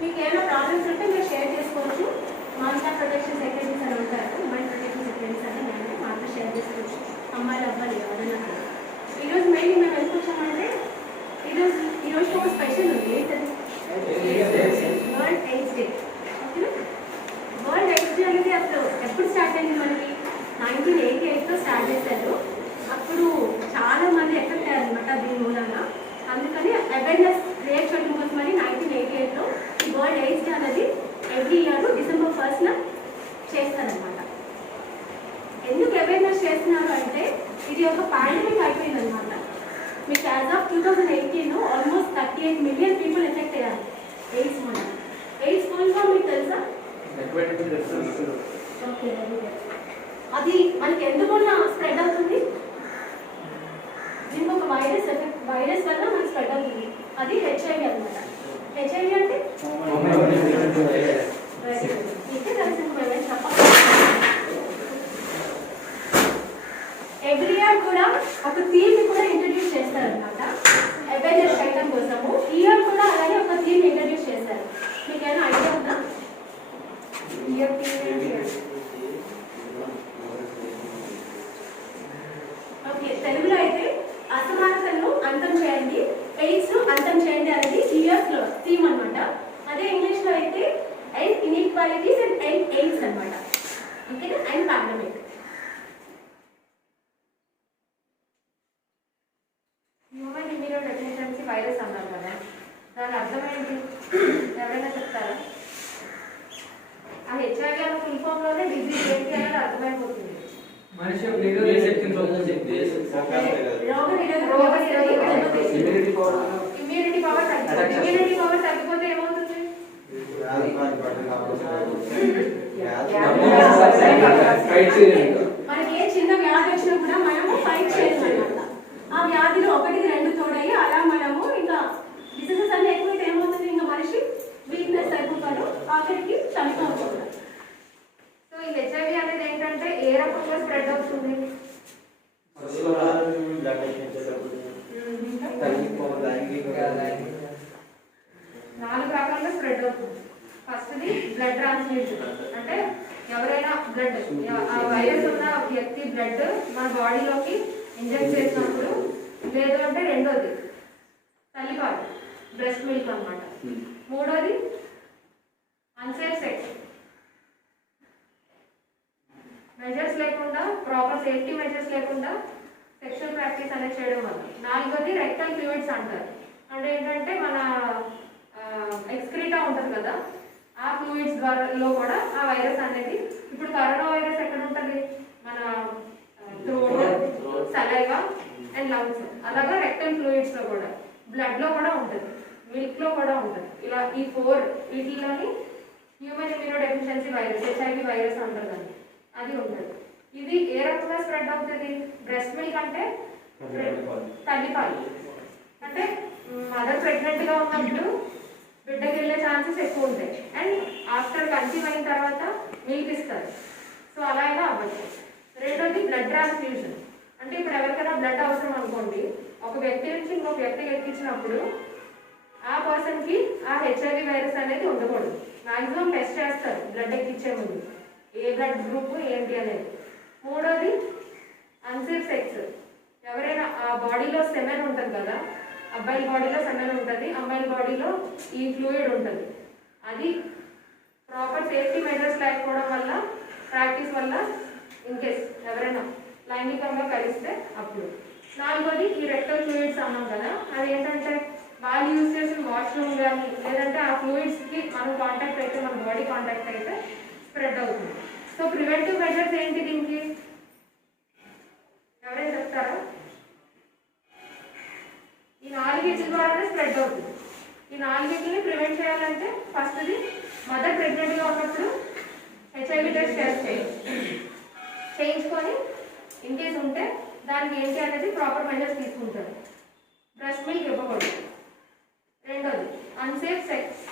మీకు ఏమైనా ప్రాబ్లమ్స్ ఉంటే మీరు షేర్ చేసుకోవచ్చు. మాన్సా ప్రొటెక్షన్ సెక్రటరీస్ అని ఉంటారు, ఉమెన్ ప్రొటెక్షన్ సెక్రటరీస్ అంటే మేము మాతో షేర్ చేసుకోవచ్చు. అమ్మాయిలు అబ్బాయిలు ఎవరైనా. ఈరోజు మెయిన్ మేము ఎందుకు వచ్చామంటే ఈరోజు ఒక స్పెషల్ ఉంది. World AIDS day. ఓకేనా? వరల్డ్ ఎయిడ్స్ డే అనేది అసలు ఎప్పుడు స్టార్ట్ అయింది మనకి 1988లో స్టార్ట్ చేశారు. అప్పుడు చాలా మంది ఎఫెక్ట్ అయ్యారు అనమాట దీని మూలంగా. అందుకని అవేర్నెస్ క్రియేట్ చేయడం కోసమని 1988లో ఈ వరల్డ్ ఎయిడ్స్ డే అనేది ఎవ్రీ ఇయర్ December 1st చేస్తారనమాట. ఎందుకు అవేర్నెస్ చేస్తున్నారు అంటే ఇది ఒక పాండమిక్ అయిపోయింది అనమాట. మీకు as of 2018 almost 38 million people effect అయ్యారు ఎయిడ్స్ వల్ల. ఎయిడ్స్ వల్ల మీకు తెలుసా? ఓకే, అది మనకి ఎందుకు స్ప్రెడ్ అవుతుంది? దీనికి ఒక వైరస్ వల్ల మనకి స్ప్రెడ్ అవుతుంది. అది హెచ్ఐవి అనమాట. హెచ్ఐవి అంటే ఎవ్రీ ఇయర్ కూడా ఒక థీమ్ ని కూడా ఇంట్రడ్యూస్ చేస్తారనమాట అవేర్నెస్ చేయడం కోసము. ఈ ఇయర్ కూడా అలాగే ఒక థీమ్ ఇంట్రడ్యూస్ చేస్తారు. మీకు ఏమైనా ఐడియా ఉందా? ఇయర్ ఓకే, తెలుగులో అయితే అసమానతను అంతం చేయండి, ఎయిడ్స్ అంతం చేయండి అనేది ఈ ఇయర్స్ లో థీమ్ అనమాట. అదే ఇంగ్లీష్ లో అయితే అండ్ ఇన్ఈక్వాలిటీస్ అండ్ ఎయిడ్స్ అనమాట. ఓకేనా? And pandemic. Human immuno deficiency virus అన్నారు కదా, దాని అర్థమైంది ఎవరైనా చెప్తారా? ఆ హెచ్ఐవి అనే ఫుల్ ఫామ్ లోనే డిజీజ్ ఏంటి అనేది అర్థమైపోతుంది. ఇమ్యూనిటీ పవర్ తగ్గిపోతే ఏమవుతుంది? మనకి ఏ చిన్న వ్యాధి వచ్చినా కూడా మనము ఫైట్ చేయాలన్నమాట. ఆ వ్యాధిలో 1-2 తోడయ్యి అలా మనము ఇంకా డిసీజెస్ అన్నీ ఎక్కువైతే ఏమవుతుంది? ఇంకా మనిషి వీక్నెస్ అయిపోతాడు, ఆఖరికి చనిపోతాడు. సో ఈ హెచ్ఐవి అనేది ఏంటంటే ఏ రకంగా స్ప్రెడ్ అవుతుంది? 4 రకాలుగా స్ప్రెడ్ అవుతుంది. ఫస్ట్ది బ్లడ్ ట్రాన్స్మిషన్, అంటే ఎవరైనా బ్లడ్ ఆ వైరస్ ఉన్న వ్యక్తి బ్లడ్ మన బాడీలోకి ఇంజెక్ట్ చేసినప్పుడు, లేదు అంటే రెండోది తల్లిపాలు, బ్రెస్ట్ మిల్క్ అన్నమాట. మూడోది అన్సేఫ్ సెక్స్, మెజర్స్ లేకుండా, ప్రాపర్ సేఫ్టీ మెజర్స్ లేకుండా సెక్షువల్ ప్రాక్టీస్ అనేది చేయడం వల్ల. నాలుగోది రెక్టల్ ఫ్లూయిడ్స్ అంటారు. అంటే ఏంటంటే మన ఎక్స్క్రీటా ఉంటుంది కదా, ఆ ఫ్లూయిడ్స్ ద్వారాలో కూడా ఆ వైరస్ అనేది, ఇప్పుడు కరోనా వైరస్ ఎక్కడ ఉంటుంది? మన థ్రోట్, సలైవా అండ్ లంగ్స్. అలాగా రెక్టల్ ఫ్లూయిడ్స్ లో కూడా, బ్లడ్ లో కూడా ఉంటుంది, మిల్క్ లో కూడా ఉంటుంది. ఇలా ఈ 4 వీటిలోని human immuno deficiency virus, HIV virus అంటారు దాన్ని, అది ఉంటుంది. ఇది ఏ రకంగా స్ప్రెడ్ అవుతుంది? బ్రెస్ట్ మిల్క్ అంటే తల్లిపాలు, అంటే మదర్ ప్రెగ్నెంట్ గా ఉన్నప్పుడు బిడ్డకి వెళ్ళే ఛాన్సెస్ ఎక్కువ ఉంటాయి. అండ్ ఆఫ్టర్ కన్సీవ్ అయిన తర్వాత మిల్క్ ఇస్తారు. సో అలా అయినా అవ్వచ్చు. రెండోది బ్లడ్ ట్రాన్స్ఫ్యూజన్, అంటే ఇప్పుడు ఎవరికైనా బ్లడ్ అవసరం అనుకోండి, ఒక వ్యక్తి నుంచి ఇంకొక వ్యక్తికి ఎక్కించినప్పుడు ఆ పర్సన్కి ఆ హెచ్ఐవి వైరస్ అనేది ఉండకూడదు. మ్యాక్సిమం టెస్ట్ చేస్తారు బ్లడ్ ఎక్కించే ముందు, ఏ బ్లడ్ గ్రూప్ ఏంటి అనేది. మూడోది అన్సేఫ్ సెక్స్, ఎవరైనా ఆ బాడీలో సెమెన్ ఉంటుంది కదా, అబ్బాయిల బాడీలో సెమెన్ ఉంటుంది, అమ్మాయిల బాడీలో ఈ ఫ్లూయిడ్ ఉంటుంది. అది ప్రాపర్ సేఫ్టీ మెజర్స్ లేకపోవడం వల్ల, ప్రాక్టీస్ వల్ల ఇన్కేస్ ఎవరైనా లైంగికంగా కలిస్తే అప్పుడు. నాలుగోది ఈ రెక్టల్ ఫ్లూయిడ్స్ అన్నాం కదా, అది ఏంటంటే వాళ్ళు యూజ్ చేసిన వాష్రూమ్ కానీ, లేదంటే ఆ ఫ్లూయిడ్స్కి మనం కాంటాక్ట్ అయితే, మన బాడీ కాంటాక్ట్ అయితే స్ప్రెడ్ అవుతుంది. సో ప్రివెంటివ్ మెజర్స్ ఏంటి దీనికి? ఎవరైనా చెప్తారా? ఈ 4 ద్వారానే స్ప్రెడ్ అవుతుంది. ఈ 4 ప్రివెంట్ చేయాలంటే ఫస్ట్ది మదర్ ప్రెగ్నెంట్గా ఉన్నప్పుడు హెచ్ఐవి టెస్ట్ చేయించుకొని ఇన్కేస్ ఉంటే దానికి ఏంటి అనేది ప్రాపర్ మెజర్స్ తీసుకుంటారు. బ్రెస్ట్ మిల్క్ ఇవ్వకూడదు. రెండోది అన్సేఫ్ సెక్స్.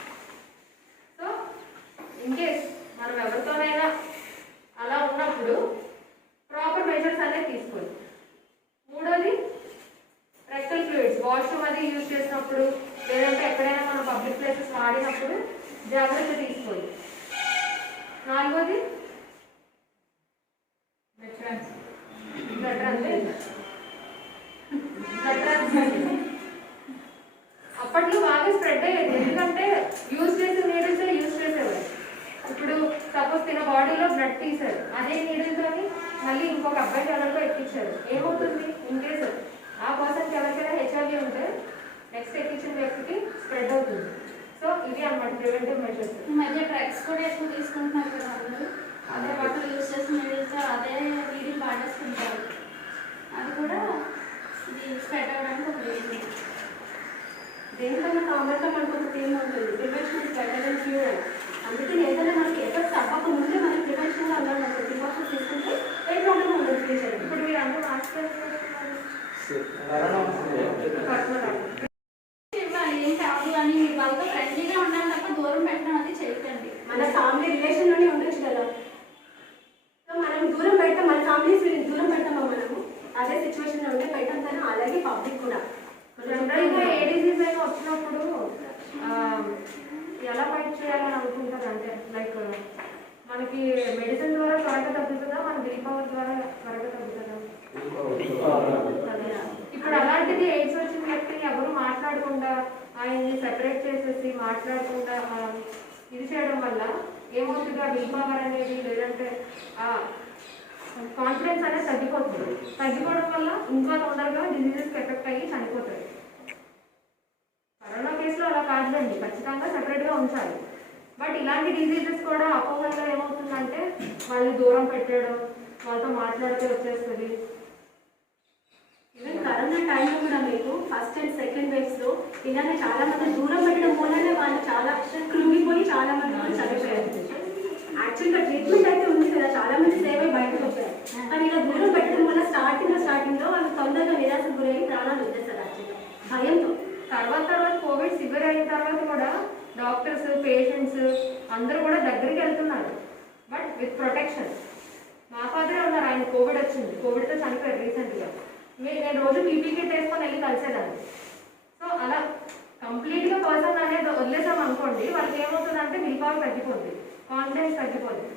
సో ఇన్కేస్ మనం ఎవరితోనైనా అలా ఉన్నప్పుడు ప్రాపర్ మెజర్స్ అనేది తీసుకోండి. మూడోది రెక్టల్ ఫ్లూయిడ్స్, వాష్రూమ్ అది యూజ్ చేసినప్పుడు, లేదంటే ఎక్కడైనా మనం పబ్లిక్ ప్లేసెస్ వాడినప్పుడు జాగ్రత్త తీసుకోండి. నాలుగోది అప్పట్లో బాగా స్ప్రెడ్ అయ్యేది, ఎందుకంటే యూజ్ చేసే నీడిల్స్ యూజ్ చేసేవారు. ఇప్పుడు సపోజ్ తిన బాడీలో బ్లడ్ తీశారు, అదే నీడిల్తోని మళ్ళీ ఇంకొక అబ్బాయి ఎవరికో ఎక్కించారు, ఏమవుతుంది? ఇన్ కేసు ఆ పర్సన్కి ఎవరికైనా హెచ్ఐవి ఉంటే నెక్స్ట్ ఎక్కించిన వ్యక్తికి స్ప్రెడ్ అవుతుంది. సో ఇవి అన్నమాట ప్రివెంటివ్ మెజర్స్. ఈ మధ్య డ్రగ్స్ కూడా ఎక్కువ తీసుకుంటున్నారు కదా అందరూ, అదే వాటర్ యూజ్ చేసిన నీడిల్స్ అదే నీడిల్ వాడేసుకుంటారు, అది కూడా ఇది స్ప్రెడ్ అవ్వడానికి ఒక రీజన్. దేనికన్నా కామన్గా మనకు ఒక థీమ్ ఉంటుంది, prevention is better than cure. అందుకే ఏదైనా మనకి ఎఫెక్ట్స్ అవ్వక ముందే మనం ప్రివెన్షన్గా అన్నాం అనుకో, ప్రికాషన్స్ తీసుకుంటే ఏ ప్రాబ్లమ్ ఉండదు ఫ్యూచర్. ఇప్పుడు మీరు అందరూ మాస్క్ ఇవ్వాలి ఏం కాదు అని మీరు వాళ్ళతో ఫ్రెండ్లీగా ఉండాలి తప్ప దూరం పెట్టడం అది చేయకండి. మన ఫ్యామిలీ రిలేషన్లోనే ఉండొచ్చు కదా. సో మనం దూరం పెడతాం, మన ఫ్యామిలీస్ దూరం పెడతామా మనము, అదే సిచ్యువేషన్లో ఉంటే పెట్టాం కానీ, అలాగే పబ్లిక్ కూడా. జనరల్గా ఏ డిసీజ్ అయినా వచ్చినప్పుడు ఎలా ఫైట్ చేయాలని అనుకుంటారు అంటే, లైక్ మనకి మెడిసిన్ ద్వారా త్వరగా తగ్గుతుందా, మన విల్ పవర్ ద్వారా త్వరగా తగ్గుతుందా? ఇప్పుడు అలాంటిది ఎయిడ్స్ వచ్చిన వ్యక్తిని ఎవరు మాట్లాడకుండా ఆయన్ని సెపరేట్ చేసేసి మాట్లాడకుండా ఇది చేయడం వల్ల ఏమవుతుంది? ఆ విల్ పవర్ అనేది లేదంటే కాన్ఫిడెన్స్ అనేది తగ్గిపోతుంది. తగ్గిపోవడం వల్ల ఇంకా తొందరగా డిసీజెస్కి ఎఫెక్ట్ అయ్యి చనిపోతాయి. కరోనా కేసులో అలా కాదులండి, ఖచ్చితంగా సెపరేట్గా ఉంచాలి. బట్ ఇలాంటి డిసీజెస్ కూడా అపోహంగా ఏమవుతుందంటే వాళ్ళు దూరం పెట్టడం, వాళ్ళతో మాట్లాడితే వచ్చేస్తుంది. ఈవెన్ కరోనా టైంలో కూడా మీకు ఫస్ట్ అండ్ సెకండ్ వేవ్స్లో ఇలానే చాలా మంది దూరం పెట్టడం వల్లనే వాళ్ళు చాలా కృంగిపోయి చాలా మంది చనిపోయారు. యాక్చువల్గా ట్రీట్మెంట్ అయితే ఉంది కదా, చాలా మంది సేవ్ అయి బయటకు వచ్చారు. కానీ ఇలా దూరం పెట్టడం వల్ల స్టార్టింగ్లో వాళ్ళు తొందరగా నిరాశకు గురయ్యి ప్రాణాలు వదిలేస్తారు యాక్చువల్గా భయంతో. తర్వాత కోవిడ్ సివియర్ అయిన తర్వాత కూడా డాక్టర్స్, పేషెంట్స్ అందరూ కూడా దగ్గరికి వెళ్తున్నారు, బట్ విత్ ప్రొటెక్షన్. మా ఫాదరే ఉన్నారు, ఆయన కోవిడ్ వచ్చింది, కోవిడ్తో చనిపోయారు రీసెంట్గా. నేను రోజు పీపీ కిట్ వేసుకొని వెళ్ళి కలిసేదాన్ని. సో అలా కంప్లీట్గా పర్సన్ అనేది వదిలేసాం అనుకోండి, వాళ్ళకి ఏమవుతుందంటే విల్ పవర్ తగ్గిపోద్ది, కాన్ఫిడెన్స్ తగ్గిపోద్ది.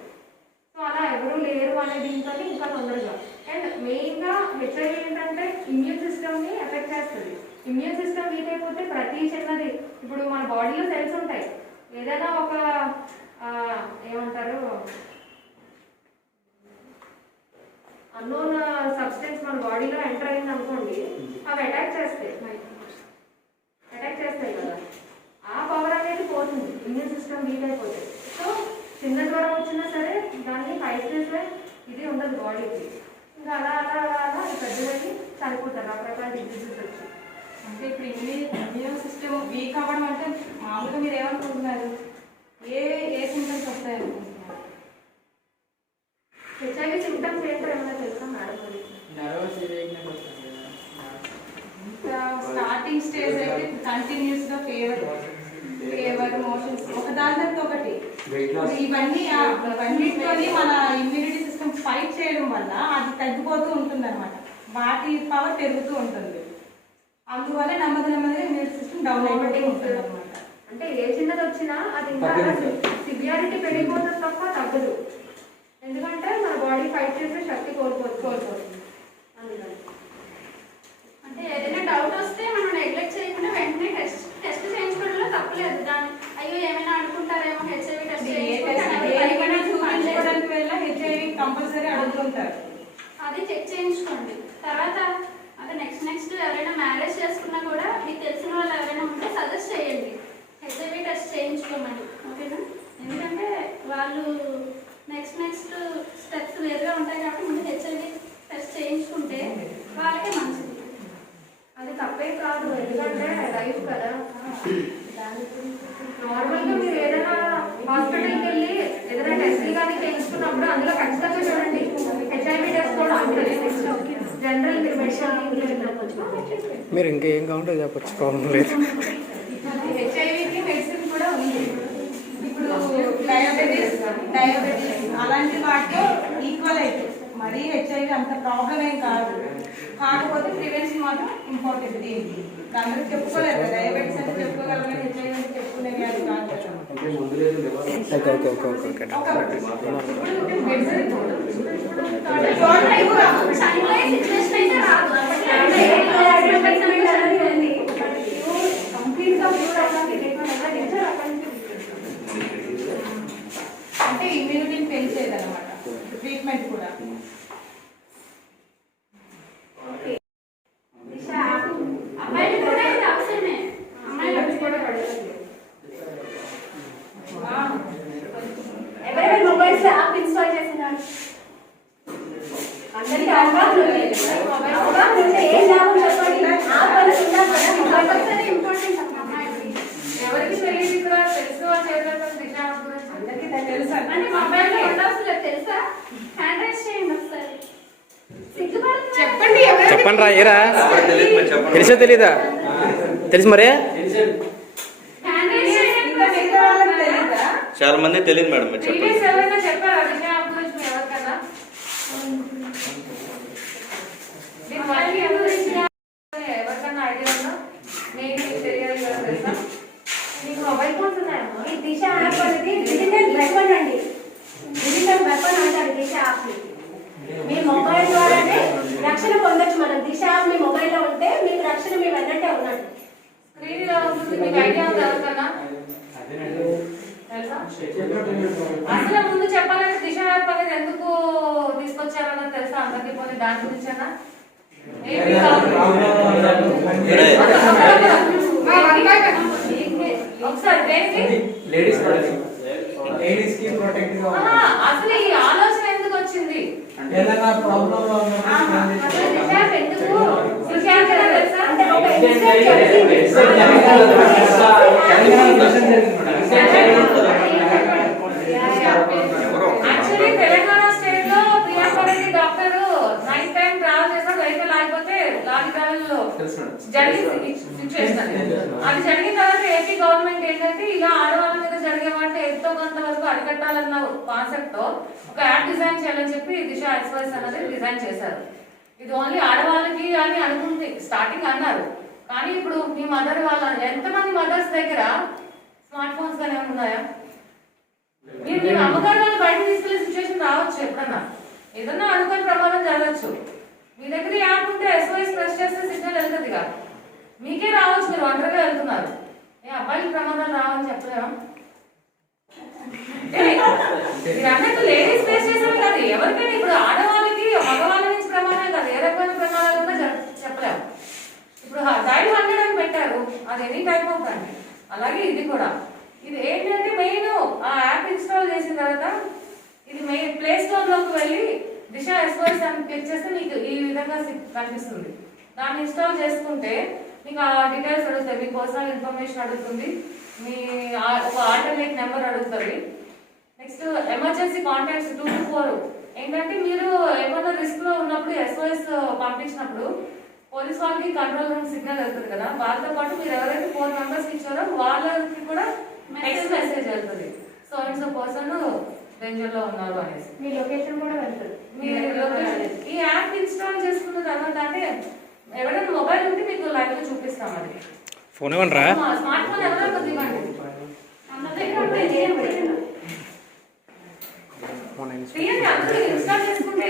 సో అలా ఎవరు లేరు అనే దీంతో ఇంకా తొందరగా. అండ్ మెయిన్గా హెచ్ఐవి ఏంటంటే ఇమ్యూన్ సిస్టమ్ని ఎఫెక్ట్ చేస్తుంది. ఇమ్యూన్ సిస్టమ్ వీక్ అయిపోతే ప్రతి చిన్నది, ఇప్పుడు మన బాడీలో సెల్స్ ఉంటాయి, ఏదైనా ఒక ఏమంటారు అన్నోన్ సబ్స్టెన్స్ మన బాడీలో ఎంటర్ అయింది అనుకోండి, అవి అటాక్ చేస్తాయి కదా, ఆ పవర్ అనేది పోతుంది, ఇమ్యూన్ సిస్టమ్ వీక్ అయిపోతుంది. సో చిన్న జ్వరం వచ్చినా సరే దాన్ని ఫైట్ చేసే ఇది ఉండదు బాడీకి, ఇంకా అలా పెద్దలకి చనిపోతారు రకరకాల డిసీజెస్ వచ్చి. అంటే ఇప్పుడు ఇమ్యూన్ సిస్టమ్ వీక్ అవ్వడం అంటే మామూలుగా మీరు ఏమనుకుంటున్నారు, ఏ సింటమ్స్ వస్తాయి అనుకుంటున్నారు? హెచ్ఐవి సింటమ్స్ ఏంటో ఏమైనా తెలుసా మేడం? స్టార్టింగ్ స్టేజ్ అయితే కంటిన్యూస్ గా ఫీవర్, మోషన్స్, ఒక దాని తర్వాత ఒకటి, ఇవన్నిటితోని మన ఇమ్యూనిటీ సిస్టమ్ ఫైట్ చేయడం వల్ల అది తగ్గిపోతూ ఉంటుంది అనమాట, వాటి పవర్ పెరుగుతూ ఉంటుంది. అందువల్ల నెమ్మదిగా ఇమ్యూనిటీ సిస్టమ్ డౌన్ అయిపోతూ ఉంటుంది అనమాట. అంటే ఏ చిన్నది వచ్చినా అది ఇంకా సివియారిటీ పెరిగిపోతుంది తప్ప తగ్గదు, ఎందుకంటే మన బాడీ ఫైట్ చేసే శక్తి కోల్పోతుంది. అందుకని అంటే ఏదైనా డౌట్ వస్తే మనం నెగ్లెక్ట్ చేయకుండా వెంటనే టెస్ట్ చేయించుకోవడంలో తప్పలేదు. దాన్ని అయ్యో ఏమైనా అనుకుంటారేమో హెచ్ఐవి టెస్ట్ చూపించుకోవడానికి వెళ్ళినా హెచ్ఐవి కంపల్సరీ అడుగుతుంటారు, అది చెక్ చేయించుకోండి. తర్వాత అదే నెక్స్ట్ ఎవరైనా మ్యారేజ్ చేసుకున్నా కూడా మీకు తెలిసిన వాళ్ళు ఎవరైనా ఉంటే సజెస్ట్ చేయండి హెచ్ఐవి టెస్ట్ చేయించుకోమని, ఓకేనా? ఎందుకంటే వాళ్ళు నెక్స్ట్ స్టెప్స్ వేరుగా ఉంటాయి కాబట్టి ముందు హెచ్ఐవి టెస్ట్ చేయించుకుంటే వాళ్ళకే మంచిది. అది తప్పే కాదు, ఎందుకంటే లైఫ్ కదా. నార్మల్గా మీరు ఏదైనా హాస్పిటల్కి వెళ్ళి ఏదైనా టెస్ట్లు కానీ చేయించుకున్నప్పుడు అందులో ఖచ్చితంగా చూడండి హెచ్ఐవి టెస్ట్ కూడా ఉంటుంది. జనరల్ మీరు మీరు ఇంకేం కావాలంటే చెప్పచ్చు, ప్రాబ్లం లేదు. హెచ్ఐవికి మెడిసిన్ కూడా ఉంది. ఇప్పుడు డయాబెటీస్ అలాంటి వాటితో ఈక్వల్ అయితే మరీ హెచ్ఐవి అంత ప్రాబ్లం ఏం కాదు, కాకపోతే ప్రివెన్షన్ మాత్రం ఇంపార్టెంట్. దీనికి అందరూ చెప్పుకోలేదు, డయాబెటీస్ అంటే చెప్పుకోగలరు, హెచ్ఐవి అంటే చెప్పుకునేవి చేయాలి కాదు. Okay okay okay okay okay చనిపోయే సిచ్యువేషన్ అయితే రాదు. అంటే ఇమ్యూనిటీని పెంచేది అనమాట ట్రీట్మెంట్ కూడా. అమ్మాయిలు కూడా ఇది అవసరమే. అమ్మాయిలు కూడా ఎవరెవరి మొబైల్స్ లో యాప్ ఇన్స్టాల్ చేస్తున్నారు? అందరికీ అవగాహన ఉంది. అవగాహన ఉంటే ఏం లాభం చెప్పండి. యాప్ అనేది ఉండాలి కదా మొబైల్. ఇంపార్టెంట్ అమ్మాయిలకి. ఎవరికి తెలియదు ఇక్కడ తెలుసు వాళ్ళు చేసేటప్పుడు దిశ గురించి అందరికీ తెలుసా? అంటే మొబైల్లో ఉండాల్సిన తెలుసా? హ్యాండ్ రైస్ చేయండి ఒకసారి. సిగ్గుపడుతున్నారు. చెప్పండి చెప్పండి రా ఏరా తెలుసా తెలీదా? తెలుసు మరే హ్యాండ్ రైస్ చేయండి. వాళ్ళకి తెలీదా? చాలా మంది తెలియదు మేడం, మీరు చెప్పండి. ప్రీవియస్ ఎవరైనా చెప్పారా దిశ గురించి మీ ఎవరికన్నా? దీని వల్ల ఎవరు ఇచ్చినా ఎవరికన్నా ఐడియా ఉందా? నేను మీకు తెలియాలి కదా తెలుసా? మీకు మొబైల్ ఫోన్స్ ఉన్నాయమ్మా? ఈ దిశ యాప్ అనేది డిజిటల్ వెపన్ అండి. డిజిటల్ వెపన్ అంటారు దిశ యాప్ ని. మీ మొబైల్ ద్వారానే రక్షణ పొందొచ్చు మనం. దిశ యాప్ మీ మొబైల్లో ఉంటే మీకు రక్షణ మీ వెన్నట్టే ఉన్నట్టు. స్క్రీన్ ఇలా ఉంటుంది. మీకు ఐడియా ఉందా ఎవరికన్నా? తెలుసా? అసలు ముందు చెప్పాలంటే దిశ యాప్ అనేది ఎందుకు తీసుకొచ్చారన్నది తెలుసా అందరికీ? పోనీ దాని గురించేనా? ఏమీ కాదు. ఒకసారి దేనికి? లేడీస్ కి ప్రొటెక్ట్ గా ఆహా, అసలు ఈ ఆలోచన ఎందుకు వచ్చింది? ఏదైనా ప్రాబ్లం అసలు దిశ యాప్ ఎందుకు? దిశ యాప్ ఎలా తెలుసా? అంటే ఒక ఇన్సిడెంట్ జరిగింది. యాక్చువల్లీ తెలంగాణ స్టేట్ లో Priyanka Reddy doctor night time travel చేసిన వెహికల్ ఆగిపోతే లారీ ట్రావెల్ జరిగిన సిచ్యువేషన్ అది జరిగిన తర్వాత ఏపీ గవర్నమెంట్ ఏంటంటే ఇలా ఆడవాళ్ళ మీద జరిగే వాటిని ఎంతో కొంత వరకు అరికట్టాలన్న కాన్సెప్ట్ తో ఒక యాప్ డిజైన్ చేయాలని చెప్పి దిశ ఎక్స్ప్రెస్ అనేది డిజైన్ చేశారు. ఇది ఓన్లీ ఆడవాళ్ళకి అని అనుకుంటే స్టార్టింగ్ అన్నారు, కానీ ఇప్పుడు మీ మదర్ వాళ్ళ ఎంతమంది మదర్స్ దగ్గర స్మార్ట్ ఫోన్స్ గానే ఉన్నాయా? మీరు మీ అమ్మగారు వాళ్ళు బయట తీసుకెళ్లే సిచ్యువేషన్ రావచ్చు. ఎప్పుడన్నా ఏదన్నా అనుకోని ప్రమాదం జరగచ్చు. మీ దగ్గర యాప్ ఉంటే SOS ప్రెస్ చేస్తే సిగ్నల్ వెళ్తుందిగా. మీకే రావచ్చు, మీరు ఒంటరిగా వెళ్తున్నారు. ఏ అబ్బాయికి ప్రమాదాలు రావని చెప్పలేమా? మీరు అన్నట్టు లేడీస్ ఫేస్ చేసేవి కాదు, ఎవరికైనా ఇప్పుడు ఆడవాళ్ళకి మగవాళ్ళ నుంచి ప్రమాదమే కాదు, ఏ రకమైన ప్రమాదాలు ఉన్నా చెప్పలేము. ఇప్పుడు డైల్ 100 అని పెట్టారు, అది ఎనీ టైప్ అవుతుంది. అలాగే ఇది కూడా. ఇది ఏంటంటే మెయిన్ ఆ యాప్ ఇన్స్టాల్ చేసిన తర్వాత ఇది మెయిన్ ప్లే స్టోర్ లోకి వెళ్ళి దిశ SOS అని క్లిక్ చేస్తే మీకు ఈ విధంగా కనిపిస్తుంది. దాన్ని ఇన్స్టాల్ చేసుకుంటే మీకు ఆ డీటెయిల్స్ అడుగుతాయి, మీ పర్సనల్ ఇన్ఫర్మేషన్ అడుగుతుంది, మీ ఒక ఆల్టర్నేట్ నెంబర్ అడుగుతుంది. నెక్స్ట్ ఎమర్జెన్సీ కాంటాక్ట్స్ 2 to 4 ఏంటంటే మీరు ఏమన్నా రిస్క్ లో ఉన్నప్పుడు SOS పంపించినప్పుడు పోలీస్ వాళ్ళకి కంట్రోల్ రూమ్ సిగ్నల్ వెళ్తుంది కదా, వాళ్ళతో పాటు మీరు ఎవరైతే 4 మెంబర్స్ ఇచ్చారో వాళ్ళకి కూడా టెక్స్ట్ మెసేజ్ వెళ్తుంది. సో ఇట్స్ పర్సన్ డేంజర్ లో ఉన్నారు అనేసి మీ లొకేషన్ కూడా వెళ్తుంది. మీ లొకేషన్. ఈ యాప్ ఇన్స్టాల్ చేసుకున్న తర్వాత అంటే ఎవరైనా మొబైల్ ఉంటే మీకు లైవ్ లో చూపిస్తాం. అది ఫోన్ ఇవ్వండి రా. స్మార్ట్ ఫోన్ ఎవరైనా కొద్దిగా ఇవ్వండి. అందరి దగ్గర ఉంటే చేయండి. తీయండి, అందరూ ఇన్స్టాల్ చేసుకుంటే.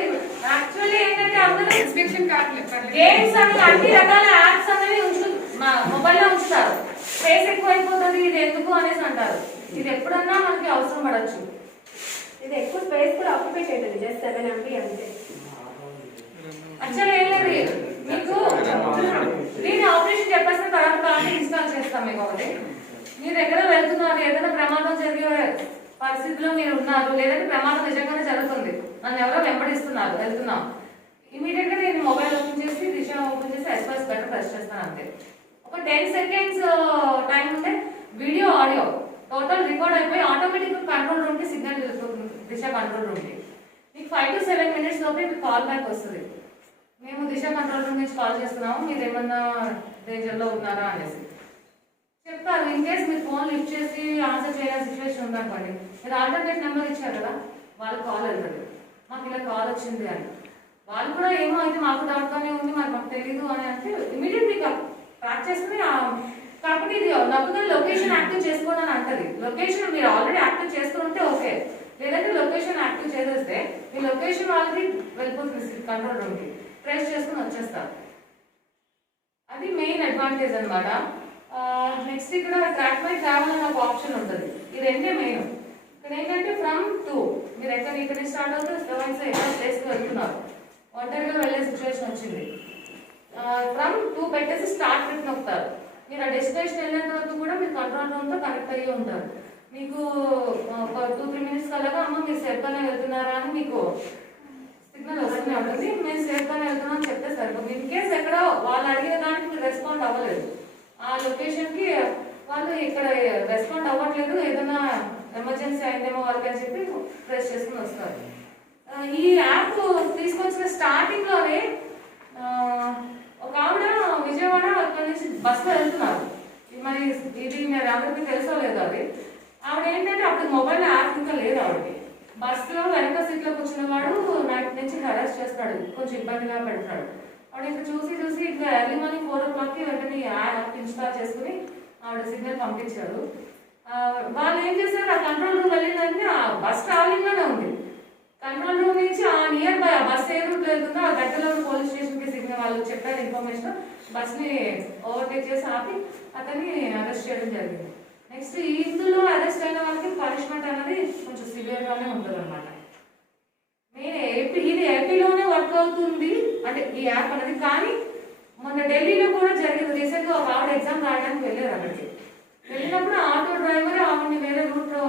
యాక్చువల్లీ ఏంటంటే అందరూ ఇన్స్పెక్షన్ కార్డులు గేమ్స్ అని అన్ని రకాల యాప్స్ అనేవి మొబైల్లో ఉంచుతారు. స్పేస్ ఎక్కువ అయిపోతుంది, ఇది ఎందుకు అనేసి అంటారు. ఇది ఎప్పుడన్నా మనకి అవసరం పడచ్చు. ఇది ఎక్కువ స్పేస్ కూడా ఆక్యుపై చేయలేదు, జస్ట్ 7 MB అంతే. యాక్చువల్లీ ఏం లేదు, మీకు దీని ఆపరేషన్ చెప్పేసిన తర్వాత కానీ ఇన్స్టాల్ చేస్తాం. మీకు ఒకటి, మీ దగ్గర వెళ్తున్నారు, ఏదైనా ప్రమాదం జరిగే పరిస్థితిలో మీరు ఉన్నారు, లేదంటే ప్రమాదం నిజంగానే జరుగుతుంది, నన్ను ఎవరో వెంబడిస్తున్నారు, వెళ్తున్నాం, ఇమీడియట్ గా నేను మొబైల్ ఓపెన్ చేసి దిశ ఓపెన్ చేసి SOS బటన్ ప్రెస్ చేస్తాను అంతే. ఒక 10 seconds టైం ఉంటే వీడియో ఆడియో టోటల్ రికార్డ్ అయిపోయి ఆటోమేటిక్ కంట్రోల్ రూమ్ కి సిగ్నల్ వెళ్తుంది, దిశ కంట్రోల్ రూమ్ కి. మీకు 5 to 7 minutes లోపే మీకు కాల్ బ్యాక్ వస్తుంది, మేము దిశ కంట్రోల్ రూమ్ నుంచి కాల్ చేస్తున్నాము, మీరు ఏమన్నా డేంజర్ లో ఉన్నారా అనేసి చెప్తారు. ఇన్ కేస్ మీరు ఫోన్ లిఫ్ట్ చేసి ఆన్సర్ చేయాల్సిన సిచ్యువేషన్ ఉందనుకోండి, మీరు ఆల్టర్నేట్ నెంబర్ ఇచ్చారు కదా, వాళ్ళకి కాల్ వెళ్తుంది, మాకు ఇలా కాల్ వచ్చింది అని. వాళ్ళు కూడా ఏమో అయితే మాకు డౌట్గానే ఉంది, మరి మాకు తెలీదు అని అంటే ఇమీడియట్ మీకు ట్రాక్ చేసుకుని. కాబట్టి ఇది నమ్మకం లొకేషన్ యాక్టివ్ చేసుకోండి అని అంటది. లొకేషన్ మీరు ఆల్రెడీ యాక్టివ్ చేసుకుంటే ఓకే, లేదంటే లొకేషన్ యాక్టివ్ చేసేస్తే మీ లొకేషన్ ఆల్రెడీ వెళ్ళిపోతుంది కంట్రోల్ రూమ్కి, ప్రెస్ చేసుకుని వచ్చేస్తారు. అది మెయిన్ అడ్వాంటేజ్ అనమాట. నెక్స్ట్ ఇక్కడ ట్రాక్ బై ట్రావెల్ అనే ఒక ఆప్షన్ ఉంటుంది. ఈ రెండే మెయిన్. ఇక్కడ ఏంటంటే ఫ్రమ్ టు మీరు ఇక్కడ నుంచి స్టార్ట్ అవుతే ఎక్కడ ప్లేస్కి వెళ్తున్నారు, ఒంటరిగా వెళ్ళే సిచ్యువేషన్ వచ్చింది, ఫ్రమ్ టు పెట్టేసి స్టార్ట్ ట్రిప్ నొక్కుతారు. మీరు ఆ డెస్టినేషన్ వెళ్ళేంత వరకు కూడా మీరు కంట్రోల్ రూమ్తో కనెక్ట్ అయ్యి ఉంటారు. మీకు ఒక 2-3 minutes కల్లాగా అమ్మ మీరు సేఫ్గానే వెళ్తున్నారా అని మీకు సిగ్నల్ వస్తూనే ఉంటుంది. మేము సేఫ్గానే వెళ్తున్నాం అని చెప్తే సరిపోతుంది. ఇన్ కేస్ ఎక్కడ వాళ్ళు అడిగిన దానికి మీరు రెస్పాండ్ అవ్వలేదు, ఆ లొకేషన్కి వాళ్ళు ఇక్కడ రెస్పాండ్ అవ్వట్లేదు, ఏదైనా ఎమర్జెన్సీ అయిందేమో వాళ్ళకి అని చెప్పి ప్రెస్ చేసుకుని వస్తారు. ఈ యాప్ తీసుకొచ్చిన స్టార్టింగ్లోనే ఒక ఆవిడ విజయవాడ అక్కడి నుంచి బస్సులో వెళ్తున్నారు. మరి ఇది మీరు అందరికీ తెలుసో లేదో అది. ఆవిడ ఏంటంటే అప్పుడు మొబైల్ యాప్ ఇంకా లేదు ఆవిడకి. బస్సులో వెనక సీట్లో కూర్చున్న వాడు నైట్ నుంచి హెరాస్ చేస్తాడు, కొంచెం ఇబ్బందిగా పెడతాడు. ఆవిడ ఇంకా చూసి ఇంకా ఎర్లీ మార్నింగ్ 4 o'clockకి వెంటనే యాప్ ఇన్స్టాల్ చేసుకుని ఆవిడ సిగ్నల్ పంపించారు. వాళ్ళు ఏం చేశారు, ఆ కంట్రోల్ రూమ్ వెళ్ళిందంటే ఆ బస్ ట్రావెలింగ్లోనే ఉంది. కంట్రోల్ రూమ్ నుంచి ఆ నియర్ బై ఆ బస్ ఏ రూట్లో వెళ్తుందో ఆ గట్టలో పోలీస్ స్టేషన్కి సిగ్నల్ వాళ్ళు చెప్పారు ఇన్ఫర్మేషన్, బస్ని ఓవర్టేక్ చేసి ఆపి అతన్ని అరెస్ట్ చేయడం జరిగింది. నెక్స్ట్ ఇందులో అరెస్ట్ అయిన వాళ్ళకి పనిష్మెంట్ అనేది కొంచెం సివియర్గానే ఉంటుంది అనమాట. ఇది ఏపీలోనే వర్క్ అవుతుంది అంటే ఈ యాప్ అనేది. కానీ మొన్న ఢిల్లీలో కూడా జరిగింది. రీసెంట్గా ఒక ఆవిడ ఎగ్జామ్ రాయడానికి వెళ్ళారు. అక్కడికి వెళ్ళినప్పుడు ఆటో డ్రైవర్ ఆవిడని వేరే రూట్లో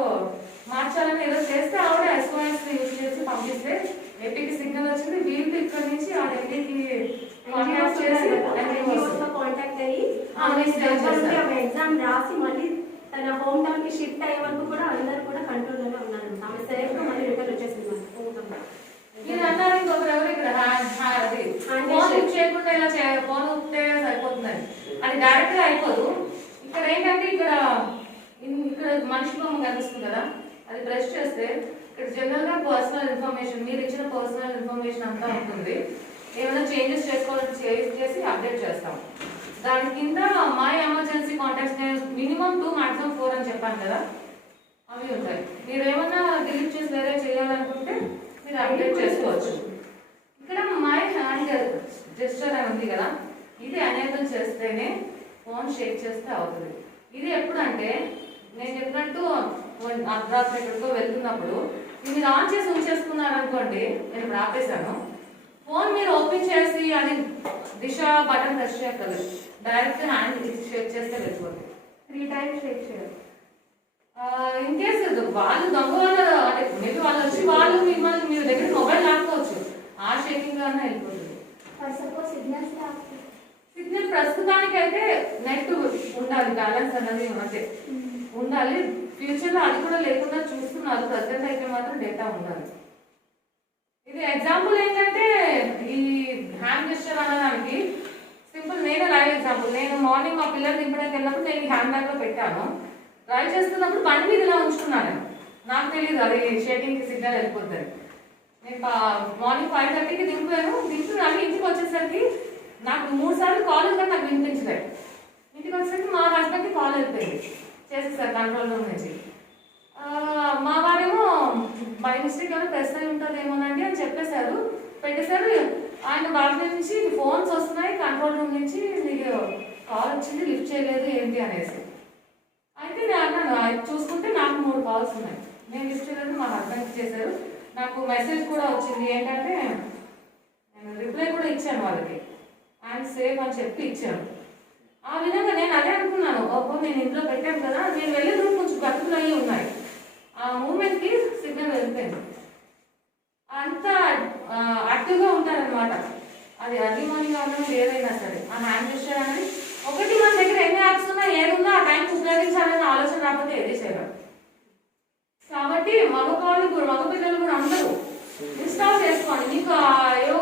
మార్చాలని ఏదో చేస్తే ఆవిడ SOS యూజ్ చేసి పంపిస్తే ఏపీకి సిగ్నల్ వచ్చింది. వీళ్ళు ఇక్కడ నుంచి ఆ ఢిల్లీకి కాంటాక్ట్ చేసి కాంటాక్ట్ అయ్యి ఎగ్జామ్ రాసి మళ్ళీ తన హోమ్ టౌన్ కి షిఫ్ట్ అయ్యే వరకు కూడా అందరూ కూడా కంట్రోల్ లోనే ఉన్నారు. ఆమె సేఫ్ గా మళ్ళీ రిటర్న్ వచ్చేసింది హోమ్ టౌన్. మీరు అన్నారు ఇంకొకరు ఎవరు ఇక్కడ ఫోన్ యూజ్ చేయకుండా ఇలా ఫోన్ ఊపితే సరిపోతుందని, అది డైరెక్ట్ గా అయిపోదు. ఇక్కడ ఏంటంటే ఇక్కడ మనిషి బొమ్మ కనిపిస్తుంది కదా, అది ప్రెస్ చేస్తే ఇక్కడ జనరల్ గా పర్సనల్ ఇన్ఫర్మేషన్, మీరు ఇచ్చిన పర్సనల్ ఇన్ఫర్మేషన్ అంతా ఉంటుంది. ఏమైనా చేంజెస్ చేసుకోవాలంటే చేసి అప్డేట్ చేస్తాం. దాని కింద my emergency contacts minimum 2 maximum 4 అని చెప్పాను కదా, అవి ఉంటాయి. మీరు ఏమన్నా డిలీట్ చేసి వేరే చేయాలనుకుంటే మీరు అప్డేట్ చేసుకోవచ్చు. ఇక్కడ మై హ్యాండ్ జెస్చర్ అని ఉంది కదా, ఇది ఎనేబుల్ చేస్తేనే ఫోన్ షేక్ చేస్తే అవుతుంది. ఇది ఎప్పుడంటే నేను చెప్పినట్టు అర్ధరాత్రి ఎక్కడికో వెళ్తున్నప్పుడు మీరు ఆన్ చేసి ఉంచేసుకున్నారనుకోండి, నేను ఇప్పుడు ఆపేశాను, ఫోన్ మీరు ఓపెన్ చేసి అది దిశ బటన్ ప్రెస్ చేయగలరు, డైరెక్ట్ హ్యాండ్ షేక్ చేస్తే వెళ్ళిపోతుంది. 3 times షేక్ చేయాలి. ఇన్ కేస్ వాళ్ళు దొంగ వాళ్ళు అంటే మేబీ వాళ్ళు వచ్చి వాళ్ళు మిమ్మల్ని మీ దగ్గర మొబైల్ లాక్కోవచ్చు, ఆ షేకింగ్ గానే వెళ్ళిపోతుంది. సిగ్నల్ ప్రస్తుతానికి అయితే నెట్ ఉండాలి, బ్యాలెన్స్ అనేది అంటే ఉండాలి. ఫ్యూచర్లో అది కూడా లేకుండా చూస్తున్నారు. ప్రజెంట్ అయితే మాత్రం డేటా ఉండాలి. ఇది ఎగ్జాంపుల్ ఏంటంటే ఈ హ్యాండ్ జెస్చర్ అనడానికి సింపుల్. నేను లైవ్ ఎగ్జాంపుల్. నేను మార్నింగ్ మా పిల్లలు దింపడానికి వెళ్ళినప్పుడు నేను హ్యాండ్ బ్యాగ్లో పెట్టాను. డ్రైవ్ చేస్తున్నప్పుడు బండి మీద ఇలా ఉంచుకున్నాను. నాకు తెలియదు అది షేకింగ్కి సిగ్నల్ వెళ్ళిపోతుంది. నేను మార్నింగ్ 5:30కి దింపాను. దింపున్నాను. ఇంటికి వచ్చేసరికి నాకు 3 సార్లు కాల్ ఉందని నాకు వినిపించలేదు. ఇంటికి వచ్చేసరికి మా హస్బెండ్కి కాల్ వెళ్ళిపోయింది, చేసేసారు కంట్రోల్ రూమ్ నుంచి. మా వారేమో బై మిస్టేక్ ఏమైనా ప్రెస్ అయి ఉంటుందేమోనండి అని చెప్పేశారు, పెట్టేశారు. ఆయన వాళ్ళ నుంచి ఫోన్స్ వస్తున్నాయి కంట్రోల్ రూమ్ నుంచి, మీకు కాల్ వచ్చింది లిఫ్ట్ చేయలేదు ఏంటి అనేసి. అయితే నేను అన్నాను చూసుకుంటే నాకు 3 కాల్స్ ఉన్నాయి, నేను లిఫ్ట్ చేయలేదు, మా హస్బెండ్కి చేశారు. నాకు మెసేజ్ కూడా వచ్చింది ఏంటంటే నేను రిప్లై కూడా ఇచ్చాను వాళ్ళకి, అండ్ సేఫ్ అని చెప్పి ఇచ్చాను. ఆ విధంగా నేను అదే అనుకున్నాను, ఓహో నేను ఇంట్లో పెట్టాను కదా, నేను వెళ్ళే రూమ్ కొంచెం గతుకులు అయ్యి ఉన్నాయి. ఆ మూమెంట్కి సిగ్నల్ వెళ్ళిపోయింది. అంత యాక్టివ్గా ఉంటారనమాట. అది అర్లీ మార్నింగ్ అవ్వడం ఏదైనా సరే ఆ హ్యాండ్ జెస్చర్ అనేది ఒకటి మన దగ్గర ఎన్ని యాప్స్ ఉన్నా ఏదున్నా ఆ టైంకి ఉపయోగించాలనే ఆలోచన రాకపోతే ఏది చేయడం. కాబట్టి మగ పిల్లలు కూడా అందరూ ఇన్స్టాల్ చేసుకోండి. మీకు ఏవో